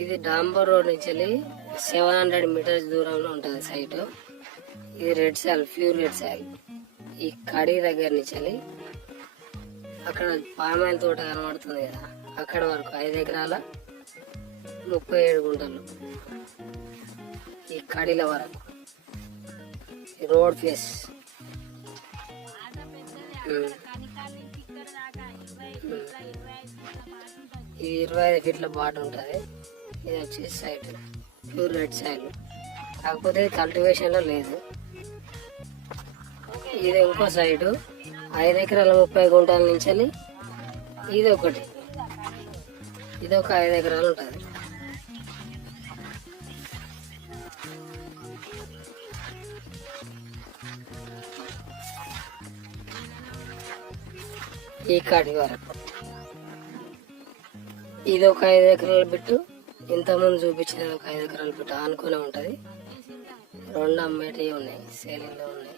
ఇది డాంబర్ రోడ్ నుంచి 700 మీటర్స్ దూరంలో ఉంటుంది సైట్. ఇది red soil, pure red soil. ఈ కడి దగ్గర నుంచి అక్కడ పామాయిల్ తోట కనబడుతుంది కదా, అక్కడ వరకు 5 ఎకరాల 37 గుంటలు. ఈ కడిల వరకు రోడ్ ఫేస్. ఇది 25 ఫీట్ల బాట ఉంటుంది. ఇది వచ్చేసి సైట్ ప్యూర్ రెడ్ సాయిల్, కాకపోతే ఇది కల్టివేషన్లో లేదు. ఇది ఇంకో సైటు 5 ఎకరాల 30 గుంటల నుంచి ఇది ఒకటి, ఇది ఒక 5 ఎకరాలు ఉంటుంది. ఈ కాడి వరకు ఇది ఒక 5 ఎకరాల బిట్టు. ఇంతకుముందు చూపించినది ఒక 5 ఎకరాల బిట్టు ఆనుకునే ఉంటుంది. 2 అమ్మేటివి ఉన్నాయి, సేలింగ్లో ఉన్నాయి.